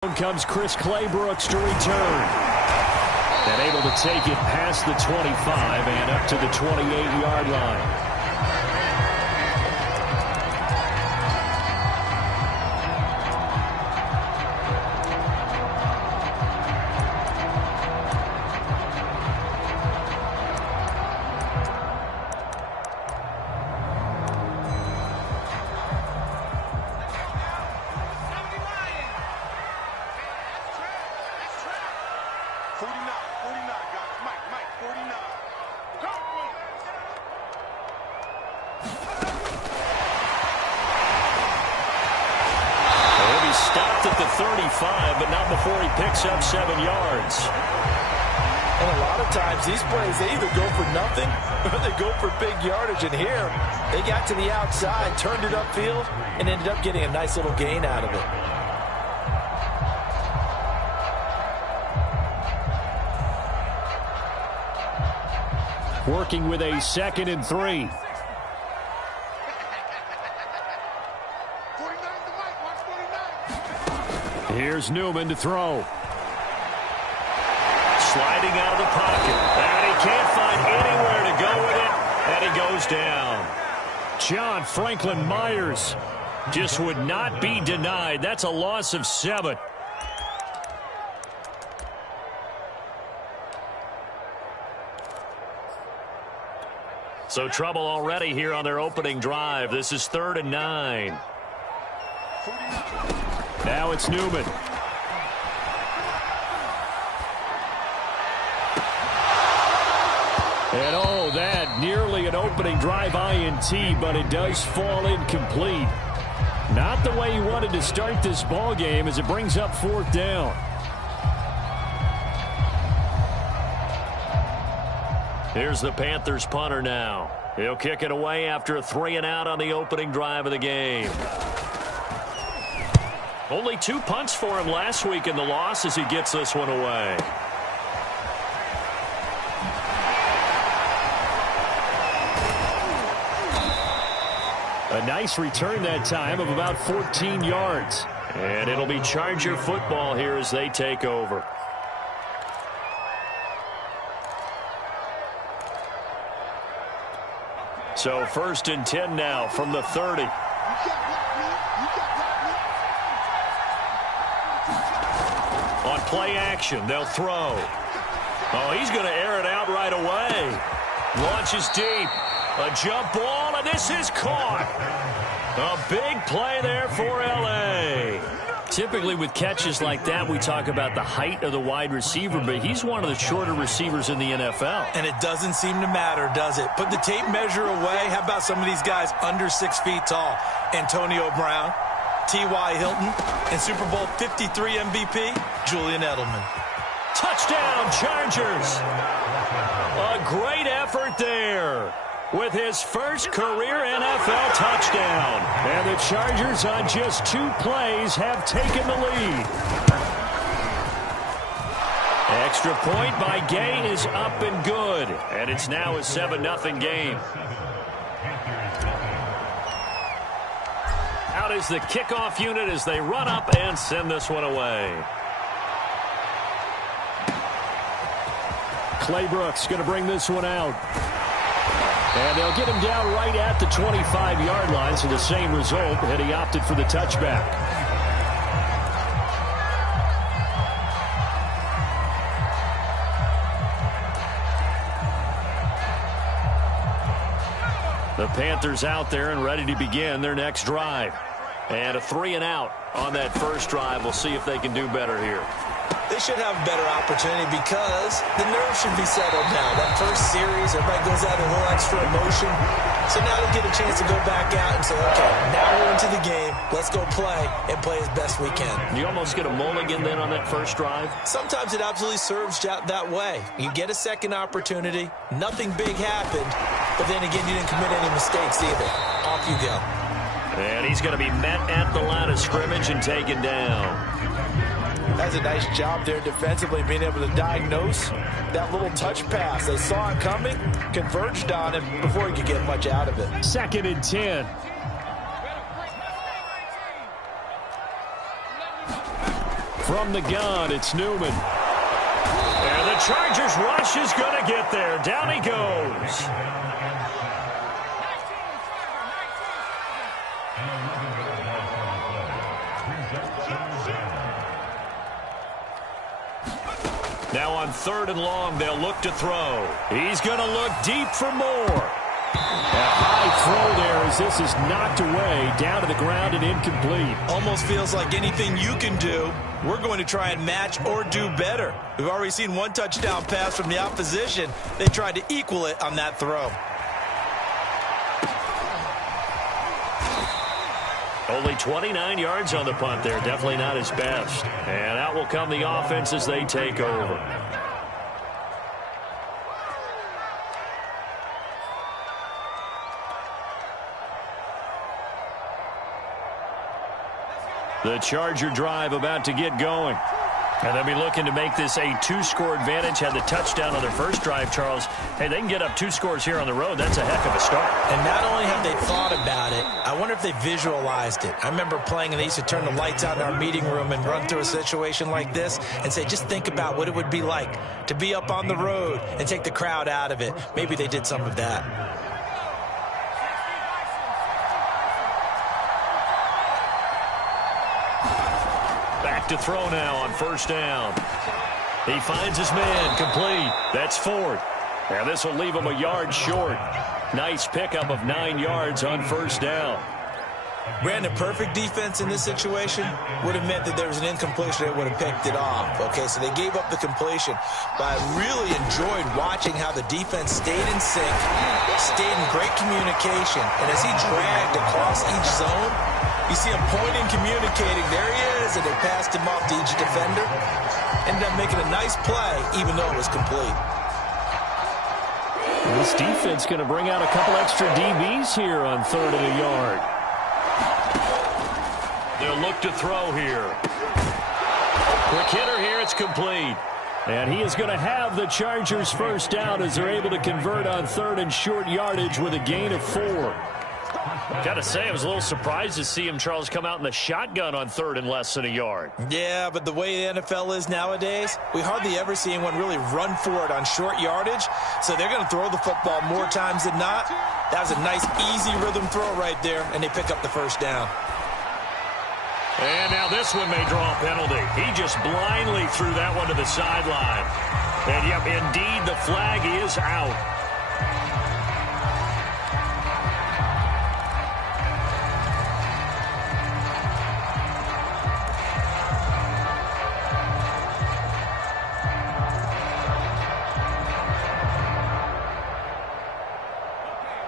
Comes Chris Claybrooks to return. And able to take it past the 25 and up to the 28-yard line. Stopped at the 35, but not before he picks up 7 yards. And a lot of times these plays, they either go for nothing or they go for big yardage. And here, they got to the outside, turned it upfield, and ended up getting a nice little gain out of it. Working with a 2nd and 3. Here's Newman to throw. Sliding out of the pocket. And he can't find anywhere to go with it. And he goes down. John Franklin Myers just would not be denied. That's a loss of 7. So trouble already here on their opening drive. This is 3rd and 9. Now it's Newman. And oh, that nearly an opening drive INT, but it does fall incomplete. Not the way he wanted to start this ball game as it brings up 4th down. Here's the Panthers punter now. He'll kick it away after a 3-and-out on the opening drive of the game. Only 2 punts for him last week in the loss as he gets this one away. A nice return that time of about 14 yards. And it'll be Charger football here as they take over. So 1st and 10 now from the 30. On play action, they'll throw. Oh, he's going to air it out right away. Launches deep. A jump ball, and this is caught. A big play there for L.A. Typically with catches like that, we talk about the height of the wide receiver, but he's one of the shorter receivers in the NFL. And it doesn't seem to matter, does it? Put the tape measure away. How about some of these guys under 6 feet tall? Antonio Brown, T.Y. Hilton, and Super Bowl 53 MVP, Julian Edelman. Touchdown, Chargers. A great effort there with his first career NFL touchdown. And the Chargers on just 2 plays have taken the lead. Extra point by Gay is up and good. And it's now a 7-0 game. Out is the kickoff unit as they run up and send this one away. Claybrooks going to bring this one out. And they'll get him down right at the 25-yard line, so the same result, and he opted for the touchback. The Panthers out there and ready to begin their next drive. And a 3-and-out on that first drive. We'll see if they can do better here. They should have a better opportunity because the nerves should be settled now. That first series, everybody goes out a little extra emotion. So now they'll get a chance to go back out and say, okay, now we're into the game. Let's go play and play as best we can. You almost get a mulligan then on that first drive? Sometimes it absolutely serves that way. You get a second opportunity. Nothing big happened. But then again, you didn't commit any mistakes either. Off you go. And he's going to be met at the line of scrimmage and taken down. That's a nice job there defensively, being able to diagnose that little touch pass. They saw it coming, converged on it before he could get much out of it. 2nd and 10. From the gun, it's Newman. And the Chargers rush is going to get there. Down he goes. Now on 3rd and long, they'll look to throw. He's going to look deep for more. A high throw there as this is knocked away, down to the ground and incomplete. Almost feels like anything you can do, we're going to try and match or do better. We've already seen one touchdown pass from the opposition. They tried to equal it on that throw. Only 29 yards on the punt there. Definitely not his best. And out will come the offense as they take over. The Charger drive about to get going. And they'll be looking to make this a 2-score advantage. Had the touchdown on their first drive, Charles. Hey, they can get up 2 scores here on the road. That's a heck of a start. And not only have they thought about it, I wonder if they visualized it. I remember playing and they used to turn the lights out in our meeting room and run through a situation like this and say, just think about what it would be like to be up on the road and take the crowd out of it. Maybe they did some of that. To throw now on 1st down. He finds his man, complete. That's 4th. And this will leave him a yard short. Nice pickup of 9 yards on 1st down. Brandon, perfect defense in this situation would have meant that there was an incompletion. They would have picked it off. Okay, so they gave up the completion. But I really enjoyed watching how the defense stayed in sync, stayed in great communication. And as he dragged across each zone, you see him pointing, communicating. There he is, and they passed him off to each defender. Ended up making a nice play, even though it was complete. This defense going to bring out a couple extra DBs here on 3rd and a yard. They'll look to throw here. Quick hitter here, it's complete. And he is going to have the Chargers 1st down as they're able to convert on 3rd and short yardage with a gain of 4. Got to say, I was a little surprised to see him, Charles, come out in the shotgun on 3rd and less than a yard. Yeah, but the way the NFL is nowadays, we hardly ever see anyone really run for it on short yardage. So they're going to throw the football more times than not. That was a nice, easy rhythm throw right there, and they pick up the 1st down. And now this one may draw a penalty. He just blindly threw that one to the sideline. And, yep, indeed, the flag is out.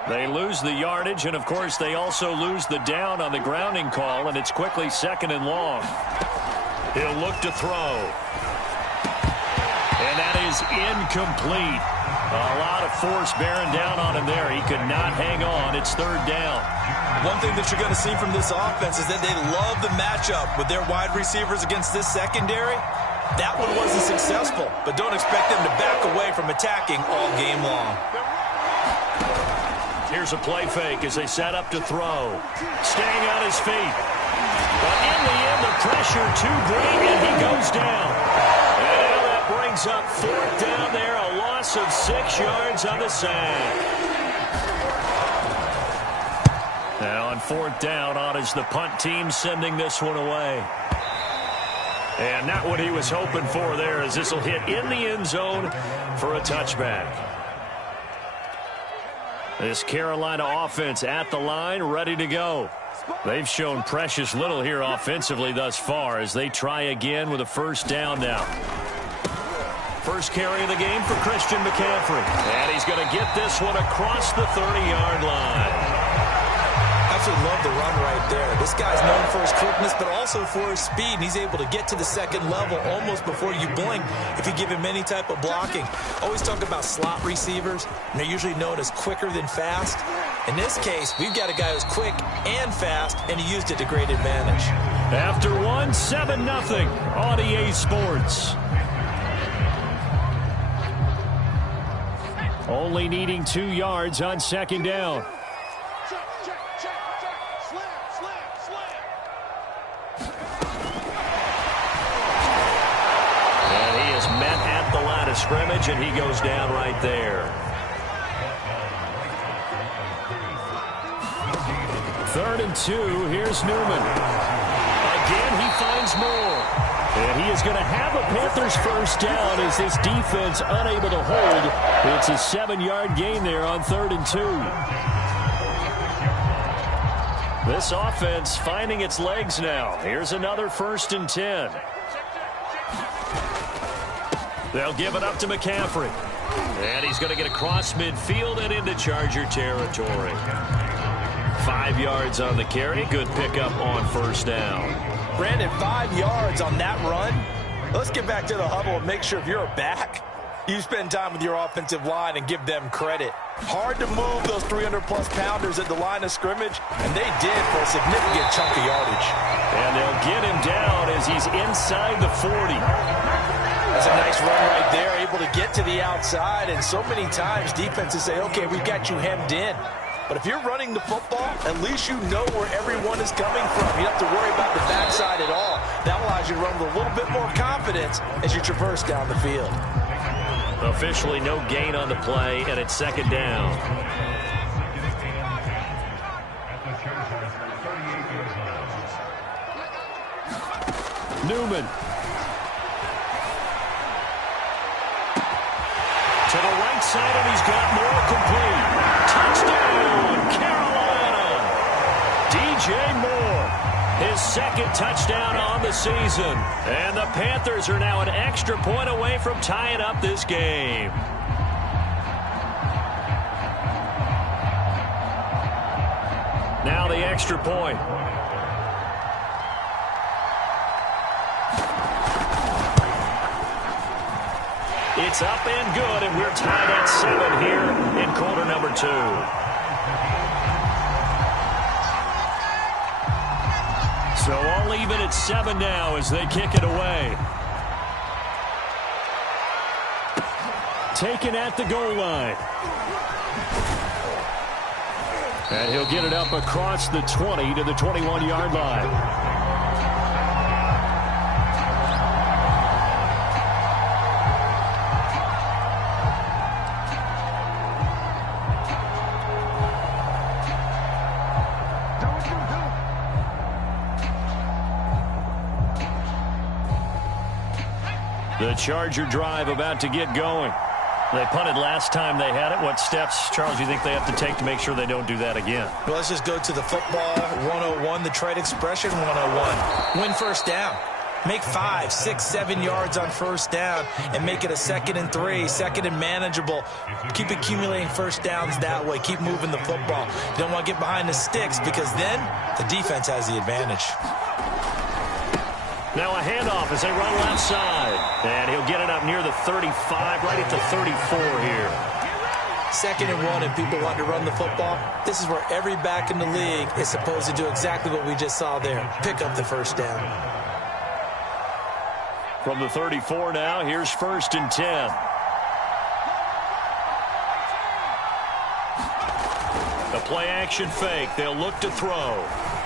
They lose the yardage, and, of course, they also lose the down on the grounding call, and it's quickly 2nd and long. He'll look to throw. And that is incomplete. A lot of force bearing down on him there. He could not hang on. It's 3rd down. One thing that you're going to see from this offense is that they love the matchup with their wide receivers against this secondary. That one wasn't successful, but don't expect them to back away from attacking all game long. Here's a play fake as they set up to throw. Staying on his feet. But in the end, the pressure too great, and he goes down. And now that brings up 4th down there, a loss of 6 yards on the sack. Now on 4th down, on is the punt team sending this one away. And not what he was hoping for there, as this will hit in the end zone for a touchback. This Carolina offense at the line, ready to go. They've shown precious little here offensively thus far as they try again with a 1st down now. First carry of the game for Christian McCaffrey. And he's going to get this one across the 30-yard line. Absolutely love the run right there. This guy's known for his quickness, but also for his speed. And he's able to get to the 2nd level almost before you blink if you give him any type of blocking. Always talk about slot receivers, and they're usually known as quicker than fast. In this case, we've got a guy who's quick and fast, and he used it to great advantage. After 7-0 on EA Sports. Only needing 2 yards on 2nd down. is met at the line of scrimmage, and he goes down right there. 3rd and 2. Here's Newman. Again, he finds more. And he is going to have a Panthers first down as this defense unable to hold. It's a 7-yard gain there on 3rd and 2. This offense finding its legs now. Here's another 1st and 10. They'll give it up to McCaffrey. And he's going to get across midfield and into Charger territory. 5 yards on the carry. Good pickup on 1st down. Brandon, 5 yards on that run. Let's get back to the huddle and make sure if you're a back, you spend time with your offensive line and give them credit. Hard to move those 300-plus pounders at the line of scrimmage, and they did for a significant chunk of yardage. And they'll get him down as he's inside the 40. That's a nice run right there, able to get to the outside, and so many times defenses say, okay, we've got you hemmed in. But if you're running the football, at least you know where everyone is coming from. You don't have to worry about the backside at all. That allows you to run with a little bit more confidence as you traverse down the field. Officially no gain on the play, and it's 2nd down. Newman. To the right side, and he's got more complete. Touchdown, Carolina. DJ Moore, his 2nd touchdown on the season. And the Panthers are now an extra point away from tying up this game. Now the extra point. It's up and good, and we're tied at 7 here in quarter number 2. So all even at 7 now as they kick it away. Taken at the goal line. And he'll get it up across the 20 to the 21-yard line. The Charger drive about to get going. They punted last time they had it. What steps, Charles, do you think they have to take to make sure they don't do that again? Well, let's just go to the football 101, the trade expression 101. Win first down. Make 5, 6, 7 yards on first down and make it a 2nd and 3, 2nd and manageable. Keep accumulating first downs that way. Keep moving the football. You don't want to get behind the sticks because then the defense has the advantage. Now a handoff as they run left side. And he'll get it up near the 35, right at the 34 here. 2nd and 1, and people want to run the football. This is where every back in the league is supposed to do exactly what we just saw there. Pick up the first down. From the 34 now, here's 1st and 10. The play action fake. They'll look to throw.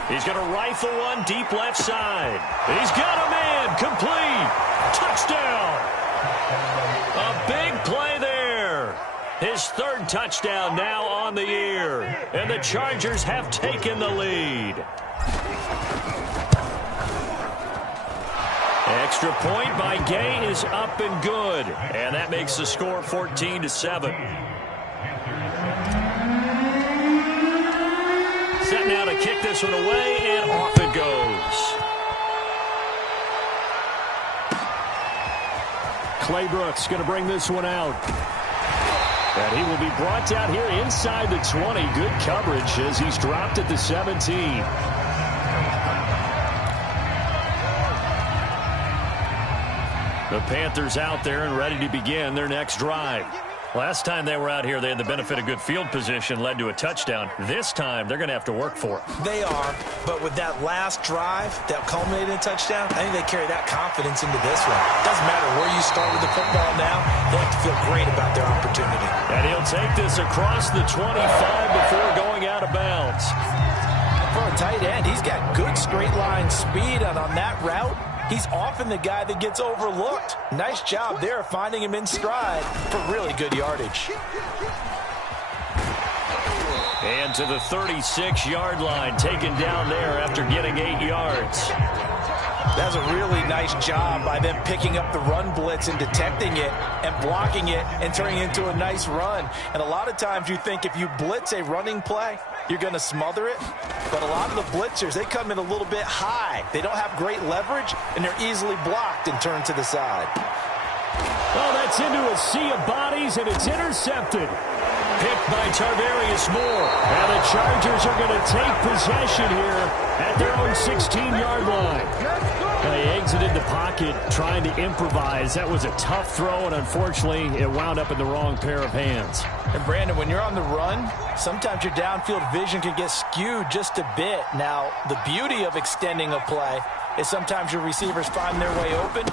He's going to rifle one deep left side. He's got a man. Complete. Touchdown. A big play there. His 3rd touchdown now on the year. And the Chargers have taken the lead. Extra point by Gay is up and good. And that makes the score 14-7. Set now to kick this one away, and off it goes. Clay Brooks going to bring this one out. And he will be brought down here inside the 20. Good coverage as he's dropped at the 17. The Panthers out there and ready to begin their next drive. Last time they were out here, they had the benefit of good field position, led to a touchdown. This time, they're going to have to work for it. They are, but with that last drive that culminated in a touchdown, I think they carry that confidence into this one. Doesn't matter where you start with the football now, they have to feel great about their opportunity. And he'll take this across the 25 before going out of bounds. For a tight end, he's got good straight line speed, and on that route, he's often the guy that gets overlooked. Nice job there finding him in stride for really good yardage. And to the 36-yard line, taken down there after getting 8 yards. That's a really nice job by them picking up the run blitz and detecting it and blocking it and turning it into a nice run. And a lot of times you think if you blitz a running play, you're going to smother it. But a lot of the blitzers, they come in a little bit high. They don't have great leverage, and they're easily blocked and turned to the side. Oh, that's into a sea of bodies, and it's intercepted. Picked by Tarvarius Moore. And the Chargers are going to take possession here at their own 16-yard line. They exited the pocket trying to improvise. That was a tough throw, and unfortunately, it wound up in the wrong pair of hands. And Brandon, when you're on the run, sometimes your downfield vision can get skewed just a bit. Now, the beauty of extending a play is sometimes your receivers find their way open,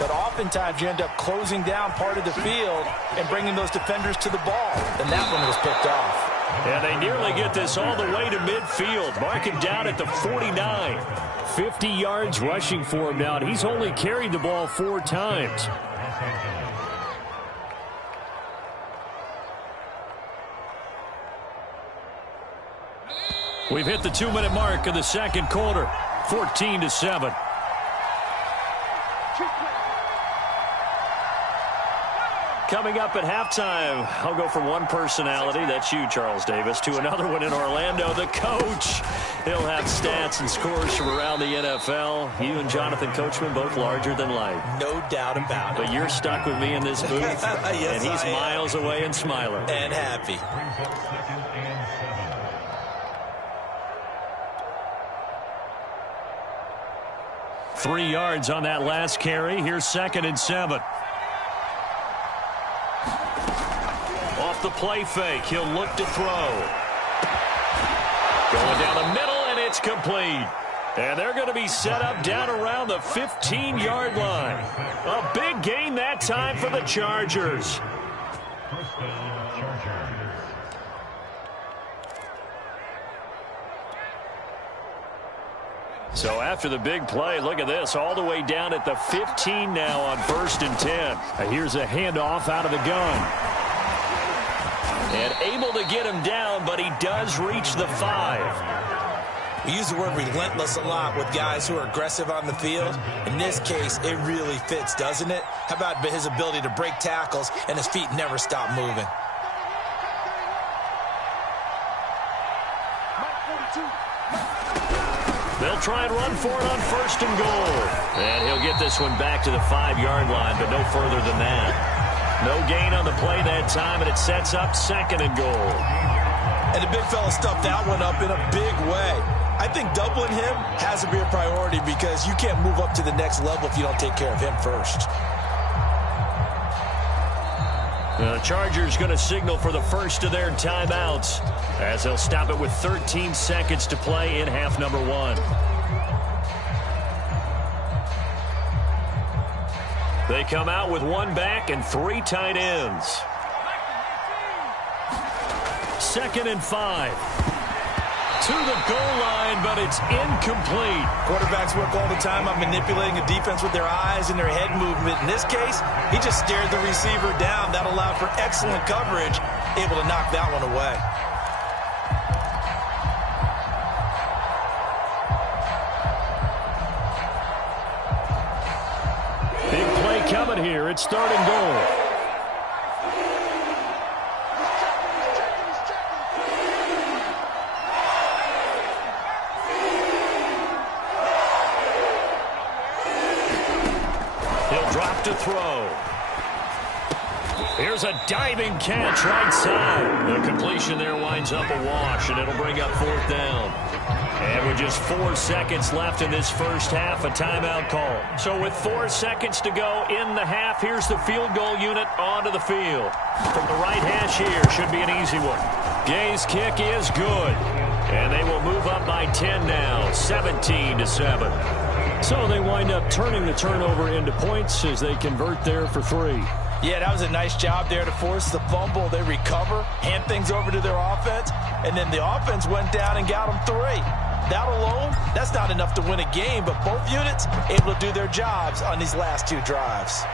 but oftentimes you end up closing down part of the field and bringing those defenders to the ball. And that one was picked off. And they nearly get this all the way to midfield. Mark him down at the 49. 50 yards rushing for him now, and he's only carried the ball 4 times. We've hit the 2-minute mark of the second quarter. 14-7. Coming up at halftime, I'll go from one personality, that's you, Charles Davis, to another one in Orlando, the coach. He'll have stats and scores from around the NFL. You and Jonathan Coachman, both larger than life. No doubt about it. But you're stuck with me in this booth, yes, and he's miles away and smiling. And happy. Three yards on that last carry. Here's 2nd and 7. Off the play fake, he'll look to throw. Going down the middle, and it's complete. And they're going to be set up down around the 15-yard line. A big gain that time for the Chargers. So after the big play, look at this, all the way down at the 15 now on 1st and 10. Here's a handoff out of the gun. And able to get him down, but he does reach the 5. We use the word relentless a lot with guys who are aggressive on the field. In this case, it really fits, doesn't it? How about his ability to break tackles and his feet never stop moving? They'll try and run for it on 1st and goal. And he'll get this one back to the 5-yard line, but no further than that. No gain on the play that time, and it sets up 2nd and goal. And the big fella stuffed that one up in a big way. I think doubling him has to be a priority because you can't move up to the next level if you don't take care of him first. The Chargers going to signal for the first of their timeouts as they'll stop it with 13 seconds to play in half number 1. They come out with 1 back and 3 tight ends. 2nd and 5. To the goal line, but it's incomplete. Quarterbacks work all the time on manipulating the defense with their eyes and their head movement. In this case, he just stared the receiver down. That allowed for excellent coverage, able to knock that one away. Big play coming here. It's 3rd and goal. To throw. Here's a diving catch right side. The completion there winds up a wash, and it'll bring up 4th down. And with just 4 seconds left in this first half, a timeout call. So with 4 seconds to go in the half, here's the field goal unit onto the field. From the right hash here, should be an easy one. Gay's kick is good. And they will move up by 10 now, 17-7. So they wind up turning the turnover into points as they convert there for 3. Yeah, that was a nice job there to force the fumble. They recover, hand things over to their offense, and then the offense went down and got them 3. That alone, that's not enough to win a game, but both units able to do their jobs on these last two drives.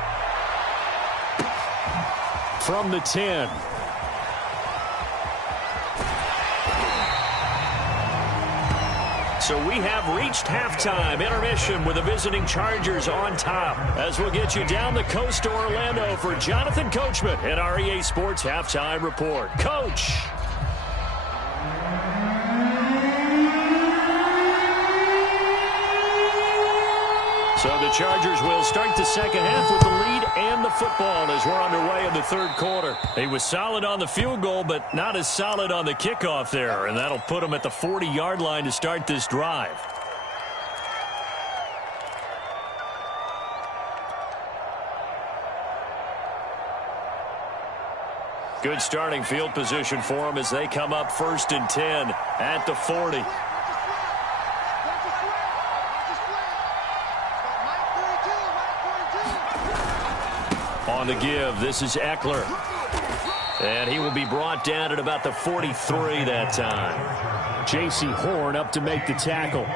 From the 10. So we have reached halftime intermission with the visiting Chargers on top. As we'll get you down the coast to Orlando for Jonathan Coachman at our EA Sports Halftime Report. Coach. So the Chargers will start the second half with the lead and the football as we're underway in the third quarter. He was solid on the field goal, but not as solid on the kickoff there, and that'll put him at the 40-yard line to start this drive. Good starting field position for him as they come up 1st and 10 at the 40. On the give, this is Eckler. And he will be brought down at about the 43 that time. J.C. Horn up to make the tackle.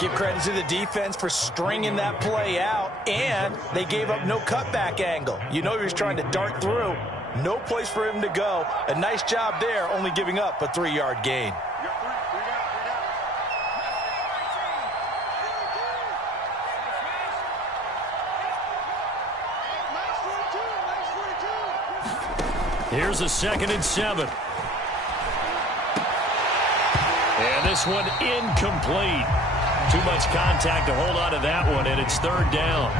Give credit to the defense for stringing that play out, and they gave up no cutback angle. You know he was trying to dart through. No place for him to go. A nice job there, only giving up a 3-yard gain. Here's a 2nd and 7. And this one incomplete. Too much contact to hold on to that one, and it's 3rd down.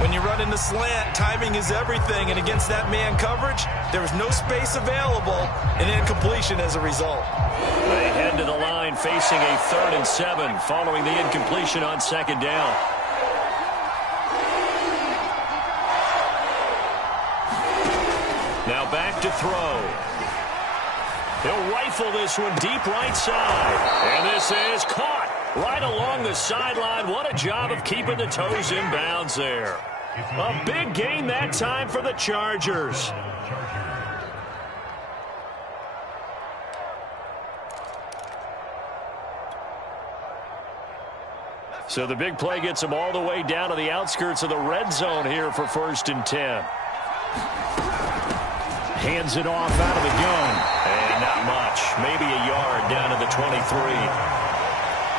When you run in the slant, timing is everything, and against that man coverage, there was no space available, and incompletion as a result. They head to the line facing a 3rd and 7 following the incompletion on 2nd down. Now back to throw. He'll rifle this one deep right side. And this is caught right along the sideline. What a job of keeping the toes in bounds there. A big gain that time for the Chargers. So the big play gets them all the way down to the outskirts of the red zone here for 1st and 10. Hands it off out of the gun. And not much. Maybe a yard down to the 23.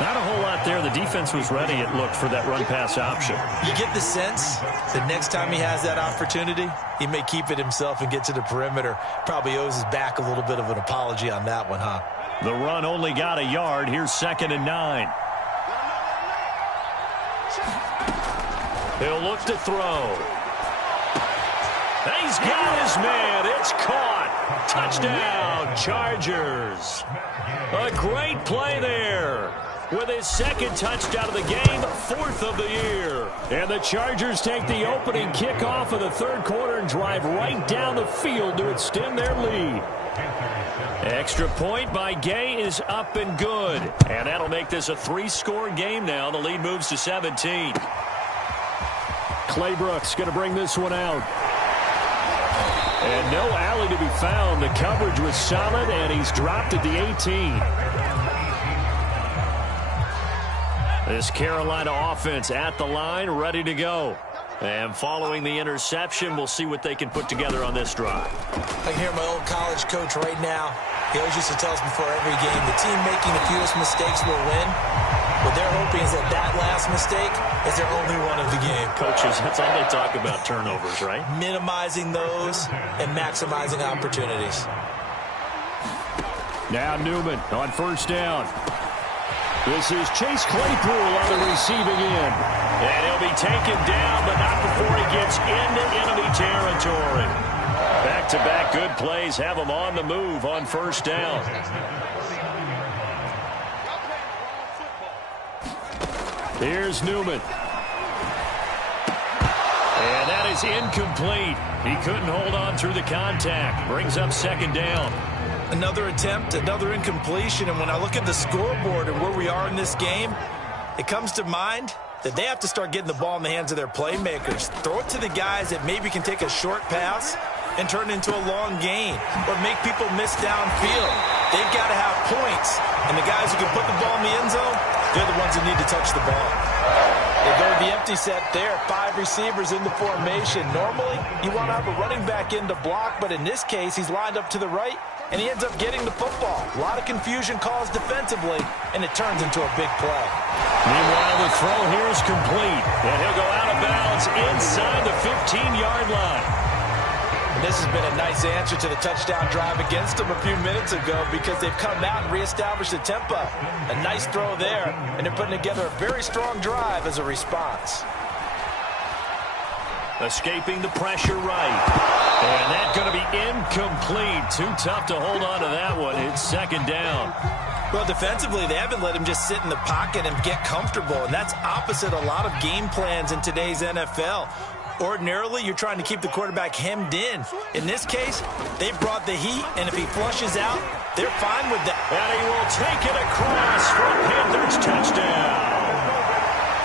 Not a whole lot there. The defense was ready, it looked, for that run-pass option. You get the sense that next time he has that opportunity, he may keep it himself and get to the perimeter. Probably owes his back a little bit of an apology on that one, huh? The run only got a yard. Here's 2nd and 9. He'll look to throw. He's got his man. It's caught. Touchdown, Chargers. A great play there. With his 2nd touchdown of the game, 4th of the year. And the Chargers take the opening kickoff of the 3rd quarter and drive right down the field to extend their lead. Extra point by Gay is up and good. And that'll make this a 3-score game now. The lead moves to 17. Claybrooks going to bring this one out. And no alley to be found. The coverage was solid, and he's dropped at the 18. This Carolina offense at the line, ready to go. And following the interception, we'll see what they can put together on this drive. I can hear my old college coach right now. He always used to tell us before every game, the team making the fewest mistakes will win. What they're hoping is that last mistake is their only one of the game. Coaches, that's all they talk about, turnovers, right? Minimizing those and maximizing opportunities. Now Newman on 1st down. This is Chase Claypool on the receiving end. And he'll be taken down, but not before he gets into enemy territory. Back-to-back good plays have him on the move on 1st down. Here's Newman. And that is incomplete. He couldn't hold on through the contact. Brings up 2nd down. Another attempt, another incompletion, and when I look at the scoreboard and where we are in this game, it comes to mind that they have to start getting the ball in the hands of their playmakers. Throw it to the guys that maybe can take a short pass and turn it into a long gain or make people miss downfield. they've got to have points. And the guys who can put the ball in the end zone, they're the ones who need to touch the ball. They go with the empty set there. 5 receivers in the formation. Normally, you want to have a running back in to block, but in this case, he's lined up to the right, and he ends up getting the football. A lot of confusion caused defensively, and it turns into a big play. Meanwhile, the throw here is complete, and he'll go out of bounds inside the 15-yard line. And this has been a nice answer to the touchdown drive against them a few minutes ago because they've come out and reestablished the tempo. A nice throw there, and they're putting together a very strong drive as a response. Escaping the pressure right. And that's going to be incomplete. Too tough to hold on to that one. It's second down. Well, defensively, they haven't let him just sit in the pocket and get comfortable, and that's opposite a lot of game plans in today's NFL. Ordinarily, you're trying to keep the quarterback hemmed in. In this case, they brought the heat, and if he flushes out, they're fine with that. And he will take it across for a Panthers touchdown.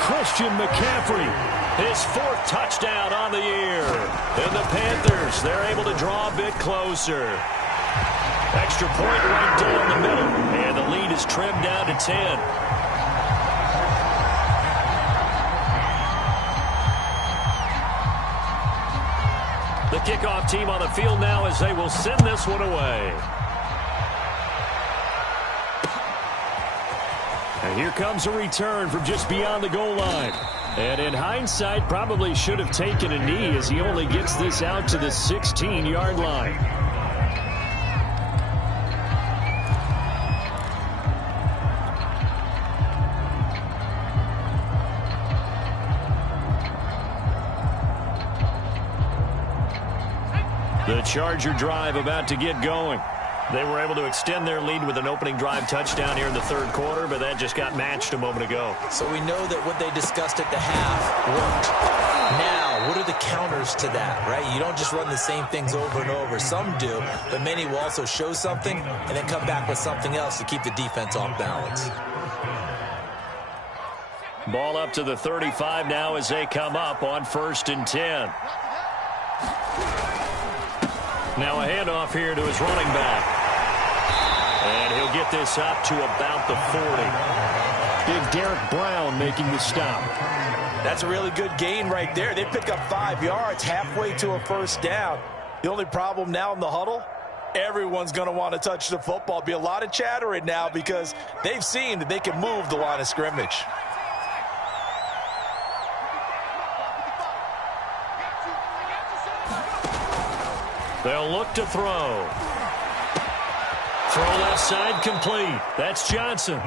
Christian McCaffrey, his 4th touchdown on the year. And the Panthers, they're able to draw a bit closer. Extra point right down the middle, and the lead is trimmed down to 10. The kickoff team on the field now as they will send this one away. And here comes a return from just beyond the goal line. And in hindsight, probably should have taken a knee as he only gets this out to the 16-yard line. The Charger drive about to get going. They were able to extend their lead with an opening drive touchdown here in the 3rd quarter, but that just got matched a moment ago. So we know that what they discussed at the half worked. Now, what are the counters to that, right? You don't just run the same things over and over. Some do, but many will also show something and then come back with something else to keep the defense off balance. Ball up to the 35 now as they come up on 1st and 10. Now a handoff here to his running back. And he'll get this up to about the 40. Big Derek Brown making the stop. That's a really good gain right there. They pick up 5 yards halfway to a 1st down. The only problem now in the huddle, everyone's going to want to touch the football. Be a lot of chattering now because they've seen that they can move the line of scrimmage. They'll look to throw. Throw left side complete. That's Johnson.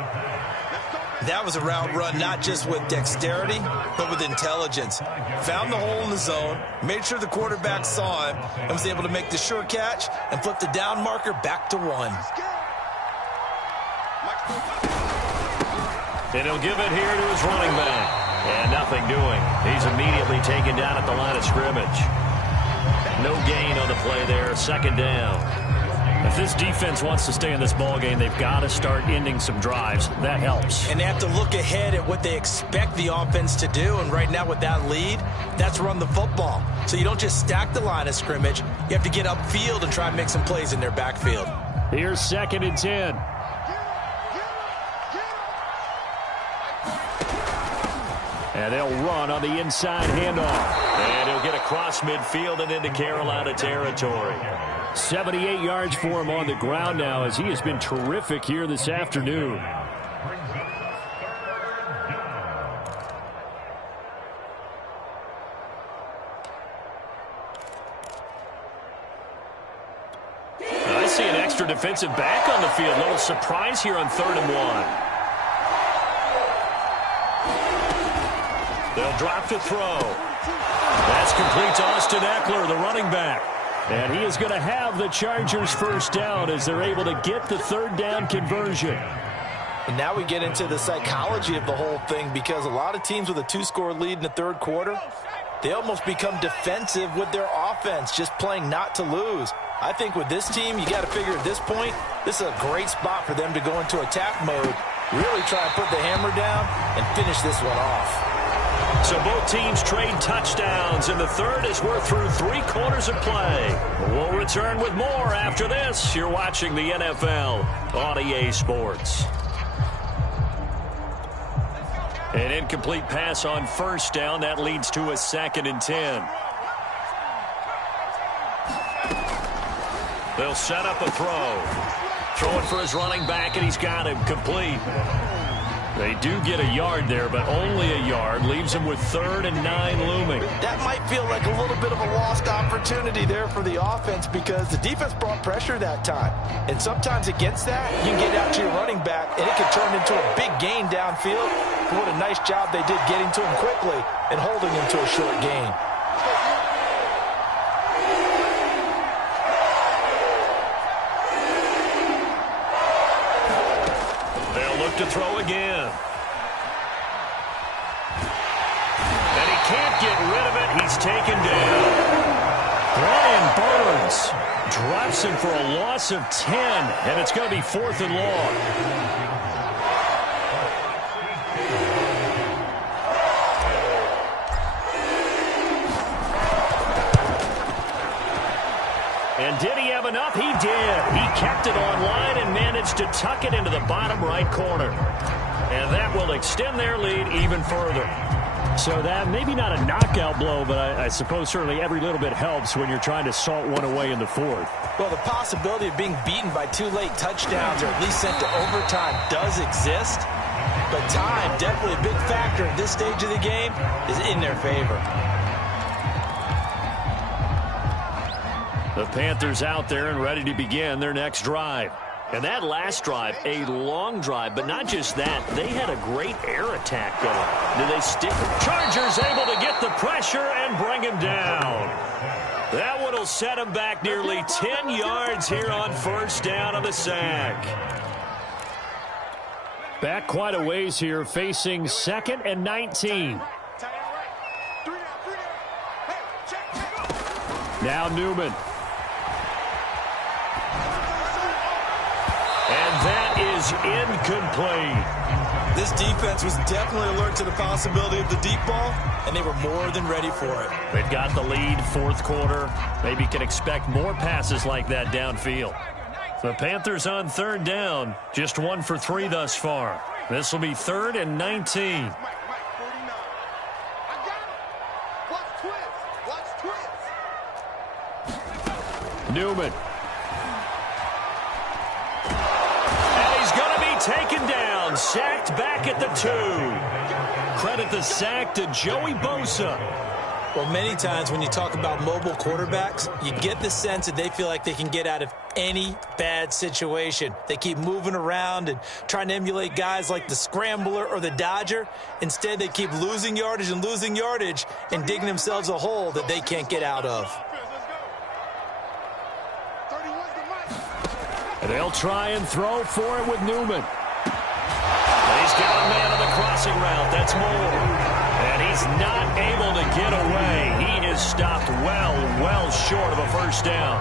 That was a route run not just with dexterity, but with intelligence. Found the hole in the zone, made sure the quarterback saw him, and was able to make the sure catch and flip the down marker back to 1. And he'll give it here to his running back. And nothing doing. He's immediately taken down at the line of scrimmage. No gain on the play there. 2nd down. If this defense wants to stay in this ballgame, they've got to start ending some drives. That helps. And they have to look ahead at what they expect the offense to do. And right now with that lead, that's run the football. So you don't just stack the line of scrimmage. You have to get upfield and try and make some plays in their backfield. Here's 2nd and 10. And they'll run on the inside handoff. And he'll get across midfield and into Carolina territory. 78 yards for him on the ground now as he has been terrific here this afternoon. I see an extra defensive back on the field. Little surprise here on 3rd and 1. They'll drop to throw. That's complete to Austin Eckler, the running back. And he is going to have the Chargers 1st down as they're able to get the 3rd down conversion. And now we get into the psychology of the whole thing because a lot of teams with a 2-score lead in the 3rd quarter, they almost become defensive with their offense, just playing not to lose. I think with this team, you got to figure at this point, this is a great spot for them to go into attack mode, really try and put the hammer down and finish this one off. So both teams trade touchdowns in the third as we're through 3 quarters of play. We'll return with more after this. You're watching the NFL on EA Sports. An incomplete pass on first down. That leads to a 2nd and 10. They'll set up a throw. Throwing for his running back, and he's got him complete. They do get a yard there, but only a yard. Leaves them with 3rd and 9 looming. That might feel like a little bit of a lost opportunity there for the offense because the defense brought pressure that time. And sometimes against that, you get out to your running back, and it can turn into a big gain downfield. But what a nice job they did getting to him quickly and holding him to a short gain. To throw again. And he can't get rid of it. He's taken down. Brian Burns drops him for a loss of 10, and it's going to be 4th and long. And did he have enough? He did. He kept it on line and managed to tuck it into the bottom right corner. And that will extend their lead even further. So that maybe not a knockout blow, but I suppose certainly every little bit helps when you're trying to salt one away in the 4th. Well, the possibility of being beaten by 2 late touchdowns or at least sent to overtime does exist. But time, definitely a big factor at this stage of the game, is in their favor. The Panthers out there and ready to begin their next drive. And that last drive, a long drive, but not just that. They had a great air attack going. Did they stick? Chargers able to get the pressure and bring him down. That one will set him back nearly 10 yards here on first down of the sack. Back quite a ways here, facing 2nd and 19. Now Newman. And that is incomplete. This defense was definitely alert to the possibility of the deep ball, and they were more than ready for it. They've got the lead, 4th quarter. Maybe can expect more passes like that downfield. The Panthers on 3rd down, just 1 for 3 thus far. This will be 3rd and 19. Newman. And he's going to be taken down, sacked back at the 2. Credit the sack to Joey Bosa. Well, many times when you talk about mobile quarterbacks, you get the sense that they feel like they can get out of any bad situation. They keep moving around and trying to emulate guys like the Scrambler or the Dodger. Instead, they keep losing yardage and digging themselves a hole that they can't get out of. And they'll try and throw for it with Newman. And he's got a man on the crossing route. That's Moore. And he's not able to get away. He is stopped well short of a first down.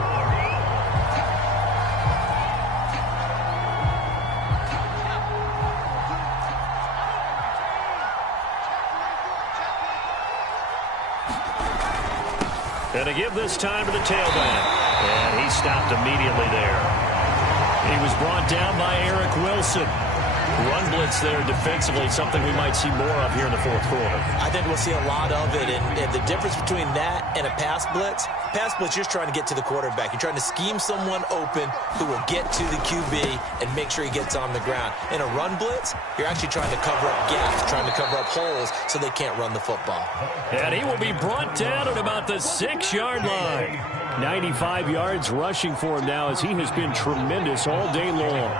And to give this time to the tailback. And he stopped immediately there. He was brought down by Eric Wilson. Run blitz there defensively, something we might see more of here in the 4th quarter. I think we'll see a lot of it, and the difference between that and a pass blitz, you're just trying to get to the quarterback. You're trying to scheme someone open who will get to the QB and make sure he gets on the ground. In a run blitz, you're actually trying to cover up gaps, trying to cover up holes so they can't run the football. And he will be brought down at about the 6-yard line. 95 yards rushing for him now as he has been tremendous all day long.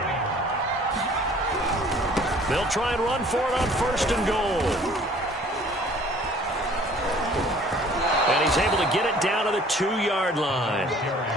They'll try and run for it on 1st and goal. And he's able to get it down to the 2-yard line.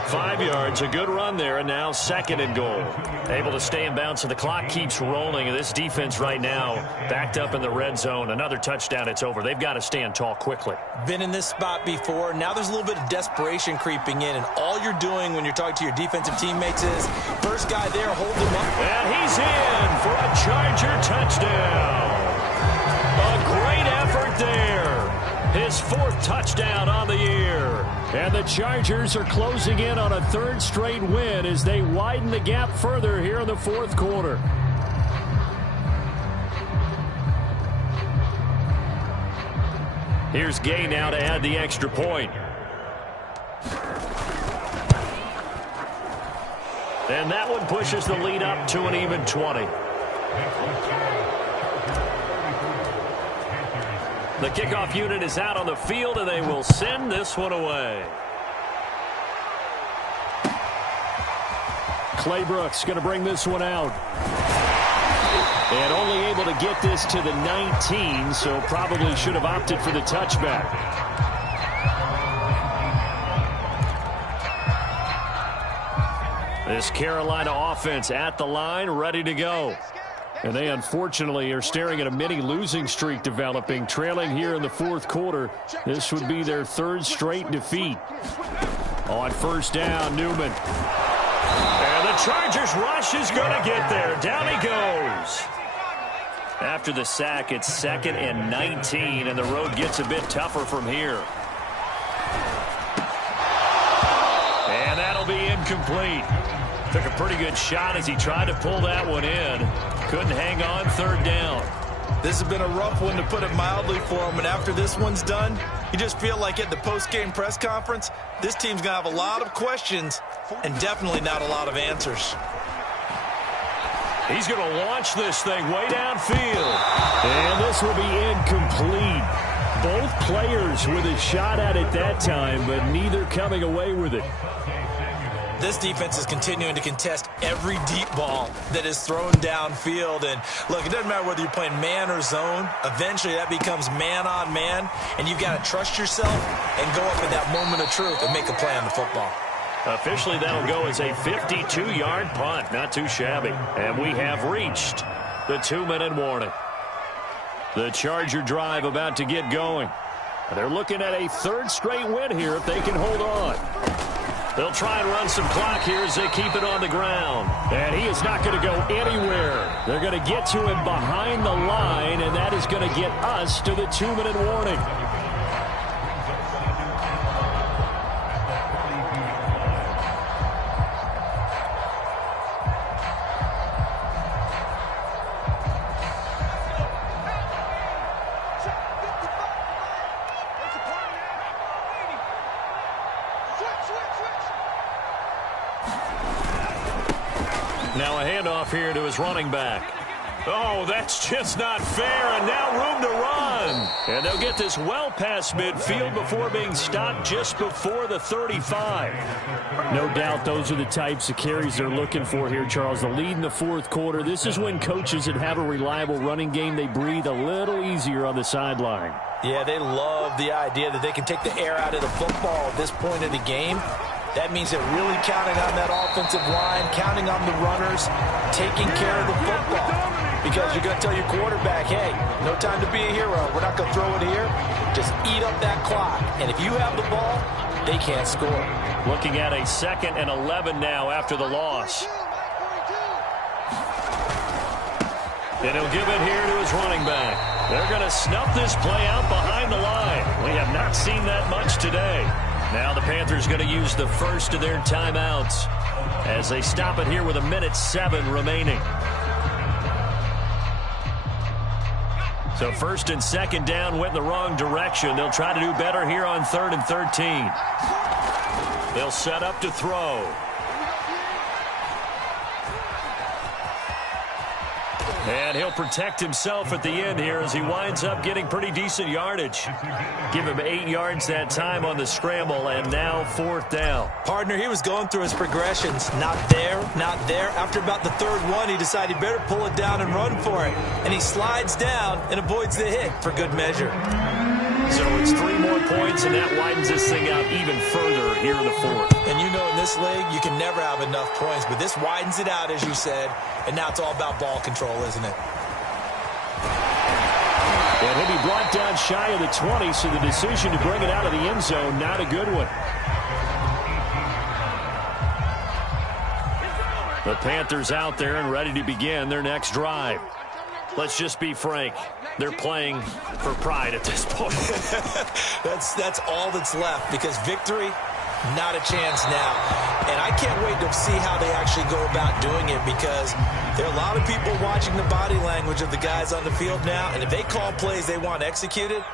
5 yards, a good run there, and now 2nd and goal. Able to stay in bounds, so the clock keeps rolling. And this defense right now backed up in the red zone. Another touchdown, it's over. They've got to stand tall quickly. Been in this spot before. Now there's a little bit of desperation creeping in, and all you're doing when you're talking to your defensive teammates is, first guy there, hold him up. And he's in for a Charger touchdown. A great effort there. His 4th touchdown on the year. And the Chargers are closing in on a 3rd straight win as they widen the gap further here in the 4th quarter. Here's Gay now to add the extra point. And that one pushes the lead up to an even 20. The kickoff unit is out on the field, and they will send this one away. Clay Brooks going to bring this one out. And only able to get this to the 19, so probably should have opted for the touchback. This Carolina offense at the line, ready to go. And they unfortunately are staring at a mini losing streak developing, trailing here in the 4th quarter. This would be their 3rd straight defeat. On 1st down, Newman. And the Chargers rush is going to get there. Down he goes. After the sack, it's 2nd and 19, and the road gets a bit tougher from here. And that'll be incomplete. Took a pretty good shot as he tried to pull that one in. Couldn't hang on 3rd down. This has been a rough one, to put it mildly, for him. And after this one's done, you just feel like at the post-game press conference, this team's going to have a lot of questions and definitely not a lot of answers. He's going to launch this thing way downfield. And this will be incomplete. Both players with a shot at it that time, but neither coming away with it. This defense is continuing to contest every deep ball that is thrown downfield. And look, it doesn't matter whether you're playing man or zone. Eventually that becomes man on man, and you've got to trust yourself and go up in that moment of truth and make a play on the football. Officially, that'll go as a 52-yard punt. Not too shabby. And we have reached the 2-minute warning. The Charger drive about to get going. They're looking at a 3rd straight win here if they can hold on. They'll try and run some clock here as they keep it on the ground. And he is not going to go anywhere. They're going to get to him behind the line, and that is going to get us to the 2-minute warning. Now a handoff here to his running back. Oh, that's just not fair, and now room to run. And they'll get this well past midfield before being stopped just before the 35. No doubt those are the types of carries they're looking for here, Charles. The lead in the 4th quarter. This is when coaches that have a reliable running game, they breathe a little easier on the sideline. Yeah, they love the idea that they can take the air out of the football at this point of the game. That means they're really counting on that offensive line, counting on the runners, taking care of the football. Because you're going to tell your quarterback, hey, no time to be a hero. We're not going to throw it here. Just eat up that clock. And if you have the ball, they can't score. Looking at a 2nd and 11 now after the loss. And he'll give it here to his running back. They're going to snuff this play out behind the line. We have not seen that much today. Now the Panthers going to use the first of their timeouts as they stop it here with 1:07 remaining. So 1st and 2nd down went in the wrong direction. They'll try to do better here on 3rd and 13. They'll set up to throw. And he'll protect himself at the end here as he winds up getting pretty decent yardage. Give him 8 yards that time on the scramble, and now 4th down. Partner, he was going through his progressions. Not there, not there. After about the 3rd one, he decided he better pull it down and run for it. And he slides down and avoids the hit for good measure. So it's 3 more points, and that widens this thing out even further here in the 4th. And you know in this league, you can never have enough points, but this widens it out, as you said, and now it's all about ball control, isn't it? And he'll be brought down shy of the 20, so the decision to bring it out of the end zone, not a good one. The Panthers out there and ready to begin their next drive. let's just be frank. They're playing for pride at this point. That's all that's left, because victory, not a chance now. And I can't wait to see how they actually go about doing it, because there are a lot of people watching the body language of the guys on the field now, and if they call plays they want executed,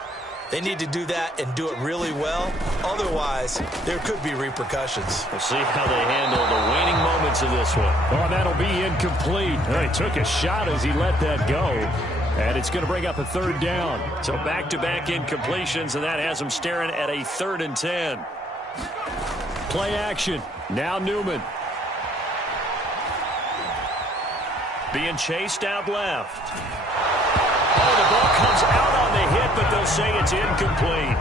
they need to do that and do it really well. Otherwise, there could be repercussions. We'll see how they handle the waning moments of this one. Oh, that'll be incomplete. He took a shot as he let that go. And it's going to bring up a third down. So back-to-back incompletions, and that has them staring at a 3rd and 10. Play action. Now Newman. Being chased out left. Oh, the ball comes out on the hit, but they'll say it's incomplete.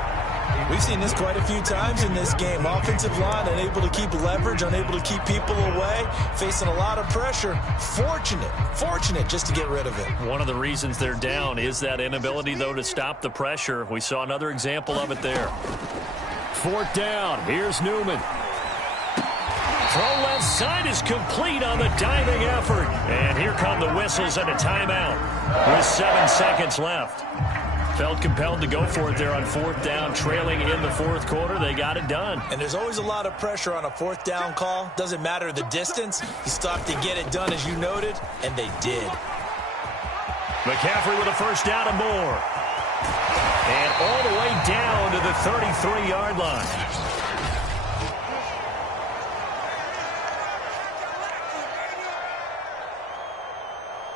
We've seen this quite a few times in this game. Offensive line unable to keep leverage, unable to keep people away, facing a lot of pressure. Fortunate just to get rid of it. One of the reasons they're down is that inability, though, to stop the pressure. We saw another example of it there. 4th down. Here's Newman. Throw left side is complete on the diving effort. And here come the whistles and a timeout with 7 seconds left. Felt compelled to go for it there on 4th down, trailing in the 4th quarter. They got it done. And there's always a lot of pressure on a 4th down call. Doesn't matter the distance. You stop to get it done, as you noted, and they did. McCaffrey with a 1st down and more. And all the way down to the 33-yard line.